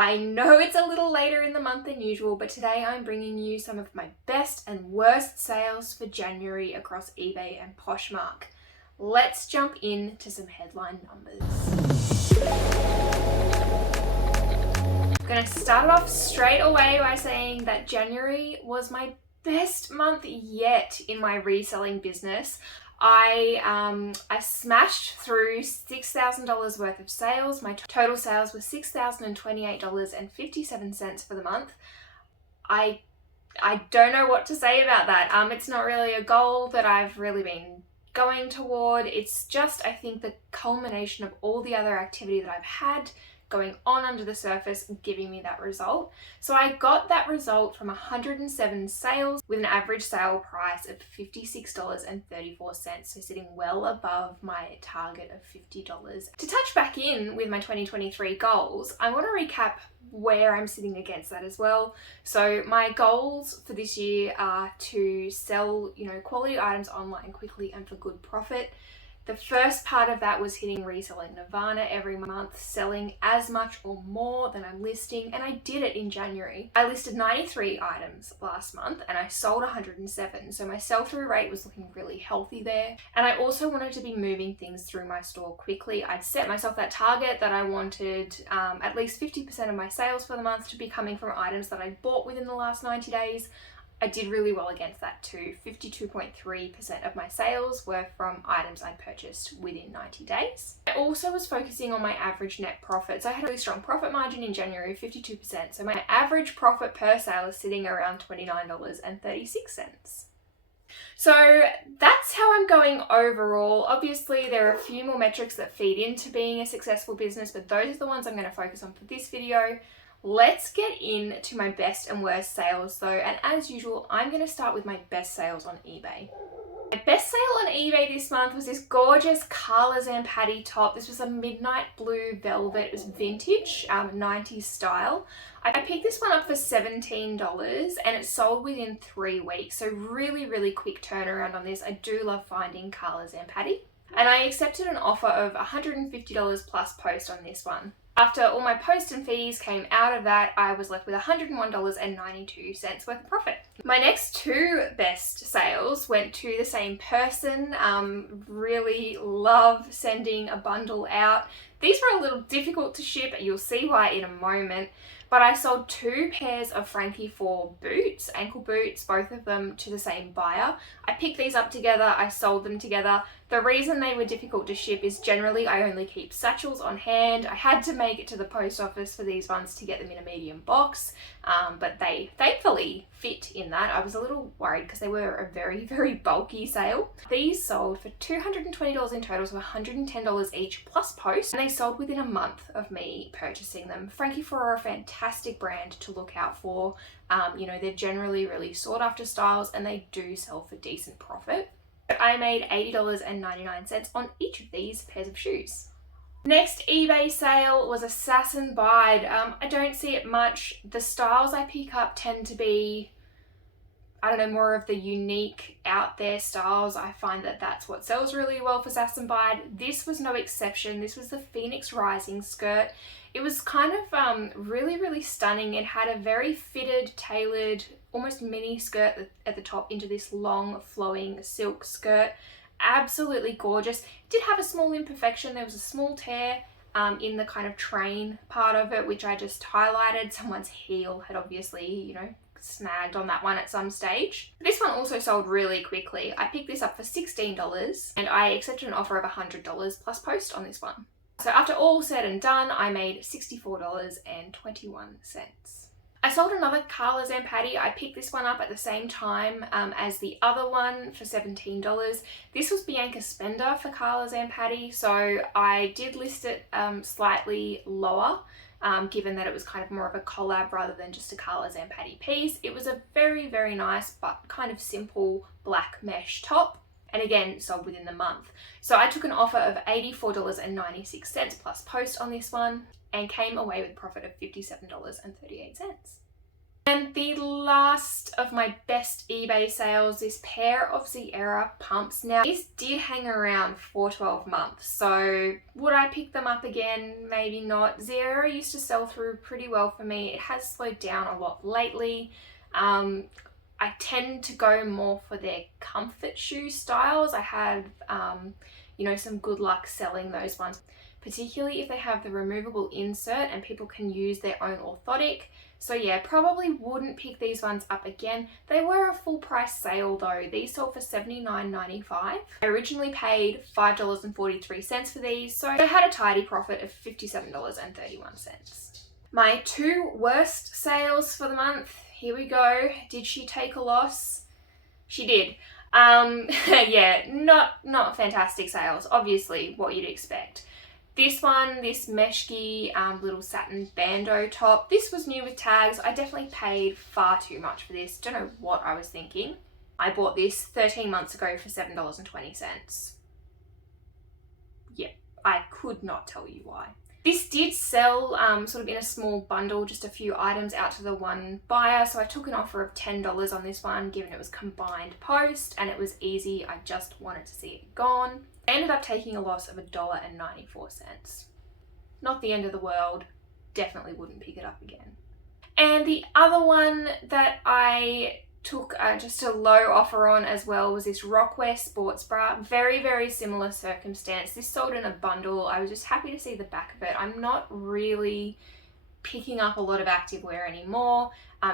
I know it's a little later in the month than usual, but today I'm bringing you some of my best and worst sales for January across eBay and Poshmark. Let's jump into some headline numbers. I'm going to start it off straight away by saying that January was my best month yet in my reselling business. I smashed through $6,000 worth of sales. My total sales were $6,028.57 for the month. I don't know what to say about that. It's not really a goal that I've really been going toward. It's just, I think, the culmination of all the other activity that I've had going on under the surface, giving me that result. So I got that result from 107 sales with an average sale price of $56.34, so sitting well above my target of $50. To touch back in with my 2023 goals, I want to recap where I'm sitting against that as well. So my goals for this year are to sell, quality items online quickly and for good profit. The first part of that was hitting reselling nirvana every month, selling as much or more than I'm listing, and I did it in January. I listed 93 items last month and I sold 107, so my sell-through rate was looking really healthy there. And I also wanted to be moving things through my store quickly. I'd set myself that target that I wanted at least 50% of my sales for the month to be coming from items that I bought within the last 90 days. I did really well against that too. 52.3% of my sales were from items I purchased within 90 days. I also was focusing on my average net profit. So I had a really strong profit margin in January, 52%. So my average profit per sale is sitting around $29.36. So that's how I'm going overall. Obviously, there are a few more metrics that feed into being a successful business, but those are the ones I'm going to focus on for this video. Let's get into my best and worst sales though, and as usual, I'm going to start with my best sales on eBay. My best sale on eBay this month was this gorgeous Kaale top. This was a midnight blue velvet. It was vintage, 90s style. I picked this one up for $17 and it sold within 3 weeks. So really, really quick turnaround on this. I do love finding Kaale. And I accepted an offer of $150 plus post on this one. After all my post and fees came out of that, I was left with $101.92 worth of profit. My next two best sales went to the same person. Really love sending a bundle out. These were a little difficult to ship. You'll see why in a moment. But I sold 2 pairs of Frankie 4 boots, ankle boots, both of them to the same buyer. I picked these up together, I sold them together. The reason they were difficult to ship is generally I only keep satchels on hand. I had to make it to the post office for these ones to get them in a medium box, but they thankfully fit in that. I was a little worried because they were a very, very bulky sale. These sold for $220 in total, so $110 each plus post, and they sold within a month of me purchasing them. Frankie 4 are a fantastic brand to look out for. They're generally really sought after styles and they do sell for decent profit. I made $80.99 on each of these pairs of shoes. Next eBay sale was a Sass & Bide. I don't see it much. The styles I pick up tend to be, more of the unique out there styles. I find that that's what sells really well for Sass & Bide. This was no exception. This was the Phoenix Rising skirt. It was kind of really, really stunning. It had a very fitted, tailored, almost mini skirt at the top into this long flowing silk skirt. Absolutely gorgeous. It did have a small imperfection. There was a small tear in the kind of train part of it, which I just highlighted. Someone's heel had obviously, snagged on that one at some stage. This one also sold really quickly. I picked this up for $16 and I accepted an offer of $100 plus post on this one. So after all said and done, I made $64.21. I sold another Kaale. I picked this one up at the same time as the other one for $17. This was Bianca Spender for Kaale, so I did list it slightly lower, given that it was kind of more of a collab rather than just a Kaale piece. It was a very, very nice but kind of simple black mesh top. And again, sold within the month. So I took an offer of $84.96 plus post on this one and came away with profit of $57.38. And the last of my best eBay sales, this pair of Zera pumps. Now, these did hang around for 12 months, so would I pick them up again? Maybe not. Zera used to sell through pretty well for me. It has slowed down a lot lately. I tend to go more for their comfort shoe styles. I have, some good luck selling those ones, particularly if they have the removable insert and people can use their own orthotic. So yeah, probably wouldn't pick these ones up again. They were a full price sale though. These sold for $79.95. I originally paid $5.43 for these, so I had a tidy profit of $57.31. My two worst sales for the month. Here we go. Did she take a loss? She did. Yeah, not fantastic sales. Obviously, what you'd expect. This one, this meshki little satin bandeau top, this was new with tags. I definitely paid far too much for this. Don't know what I was thinking. I bought this 13 months ago for $7.20. Yep, I could not tell you why. This did sell sort of in a small bundle, just a few items out to the one buyer. So I took an offer of $10 on this one, given it was combined post and it was easy. I just wanted to see it gone. I ended up taking a loss of $1.94. Not the end of the world. Definitely wouldn't pick it up again. And the other one that I took just a low offer on as well was this Rockwear sports bra. Very, very similar circumstance. This sold in a bundle. I was just happy to see the back of it. I'm not really picking up a lot of activewear anymore.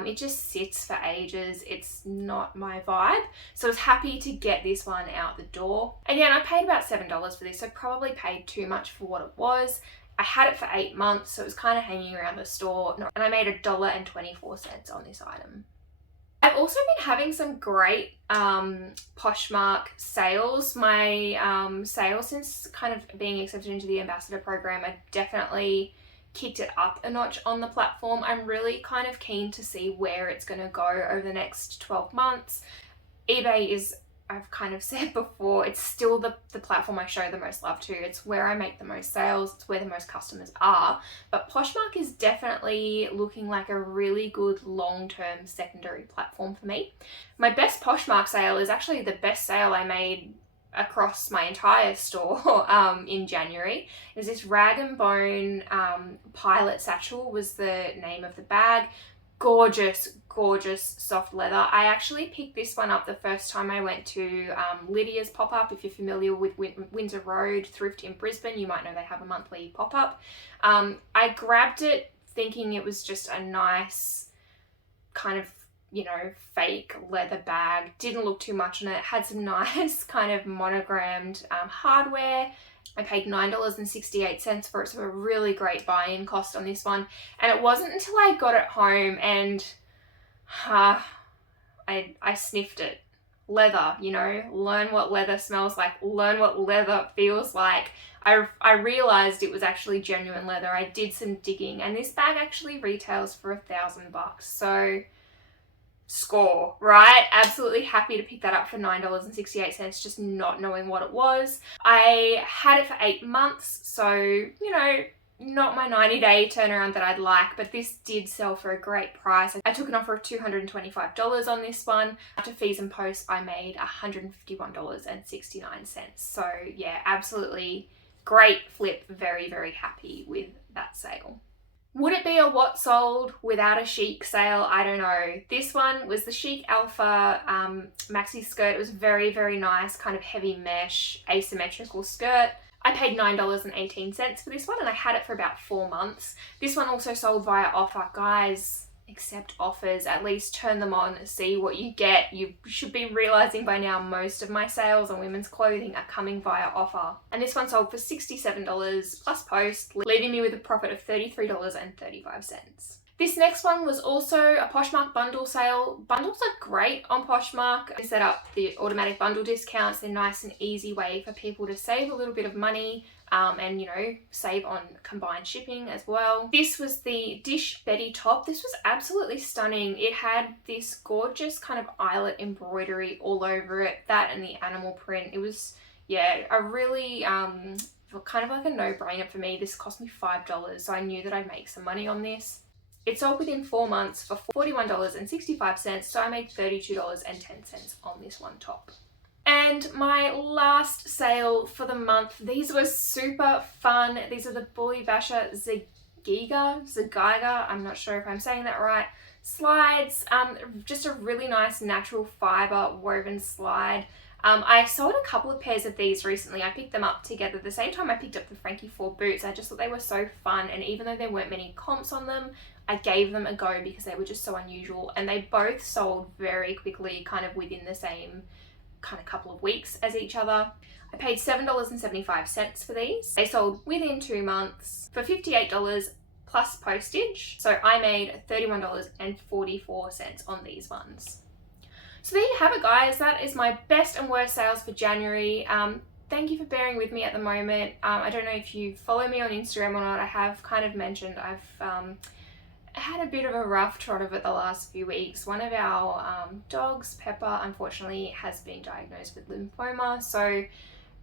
It just sits for ages. It's not my vibe. So I was happy to get this one out the door. Again, I paid about $7 for this, so probably paid too much for what it was. I had it for 8 months, so it was kind of hanging around the store, and I made $1.24 on this item. I've also been having some great Poshmark sales. My sales since kind of being accepted into the ambassador program, I definitely kicked it up a notch on the platform. I'm really kind of keen to see where it's going to go over the next 12 months. eBay is, I've kind of said before, it's still the platform I show the most love to. It's where I make the most sales. It's where the most customers are. But Poshmark is definitely looking like a really good long-term secondary platform for me. My best Poshmark sale is actually the best sale I made across my entire store in January. It was this Rag & Bone Pilot Satchel was the name of the bag. Gorgeous, gorgeous soft leather. I actually picked this one up the first time I went to Lydia's pop-up. If you're familiar with Windsor Road Thrift in Brisbane, you might know they have a monthly pop-up. I grabbed it thinking it was just a nice kind of, fake leather bag. Didn't look too much on it. Had some nice kind of monogrammed hardware. I paid $9.68 for it, so a really great buy-in cost on this one. And it wasn't until I got it home and I sniffed it. Leather, learn what leather smells like, learn what leather feels like. I realized it was actually genuine leather. I did some digging, and this bag actually retails for $1,000. So score, right? Absolutely happy to pick that up for $9.68, just not knowing what it was. I had it for 8 months, so, not my 90-day turnaround that I'd like, but this did sell for a great price. I took an offer of $225 on this one. After fees and posts, I made $151.69. So yeah, absolutely great flip. Very, very happy with that sale. Would it be a what sold without a chic sale? I don't know. This one was the Chic Alpha maxi skirt. It was very, very nice, kind of heavy mesh, asymmetrical skirt. I paid $9.18 for this one, and I had it for about 4 months. This one also sold via offer. Guys, accept offers. At least turn them on, see what you get. You should be realizing by now most of my sales on women's clothing are coming via offer. And this one sold for $67 plus post, leaving me with a profit of $33.35. This next one was also a Poshmark bundle sale. Bundles are great on Poshmark. They set up the automatic bundle discounts. They're nice and easy way for people to save a little bit of money and, save on combined shipping as well. This was the Dish Betty top. This was absolutely stunning. It had this gorgeous kind of eyelet embroidery all over it, that and the animal print. It was, a really kind of like a no-brainer for me. This cost me $5, so I knew that I'd make some money on this. It sold within 4 months for $41.65, so I made $32.10 on this one top. And my last sale for the month, these were super fun. These are the Bully Basher Zagiga, I'm not sure if I'm saying that right, slides. Just a really nice natural fiber woven slide. I sold a couple of pairs of these recently. I picked them up together the same time I picked up the Frankie 4 boots. I just thought they were so fun, and even though there weren't many comps on them, I gave them a go because they were just so unusual, and they both sold very quickly, kind of within the same kind of couple of weeks as each other. I paid $7.75 for these. They sold within 2 months for $58 plus postage. So I made $31.44 on these ones. So there you have it, guys. That is my best and worst sales for January. Thank you for bearing with me at the moment. I don't know if you follow me on Instagram or not. I have kind of mentioned I've had a bit of a rough trot of it the last few weeks. One of our dogs, Pepper, unfortunately has been diagnosed with lymphoma, so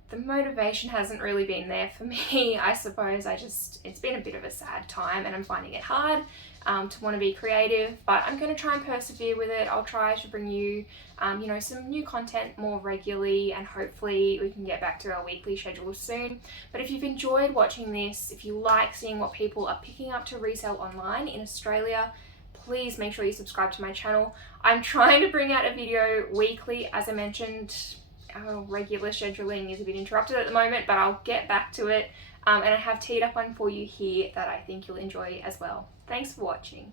the motivation hasn't really been there for me. I suppose it's been a bit of a sad time, and I'm finding it hard to want to be creative, but I'm going to try and persevere with it. I'll try to bring you, some new content more regularly, and hopefully we can get back to our weekly schedule soon. But if you've enjoyed watching this, if you like seeing what people are picking up to resell online in Australia, please make sure you subscribe to my channel. I'm trying to bring out a video weekly. As I mentioned, our regular scheduling is a bit interrupted at the moment, but I'll get back to it. And I have teed up one for you here that I think you'll enjoy as well. Thanks for watching.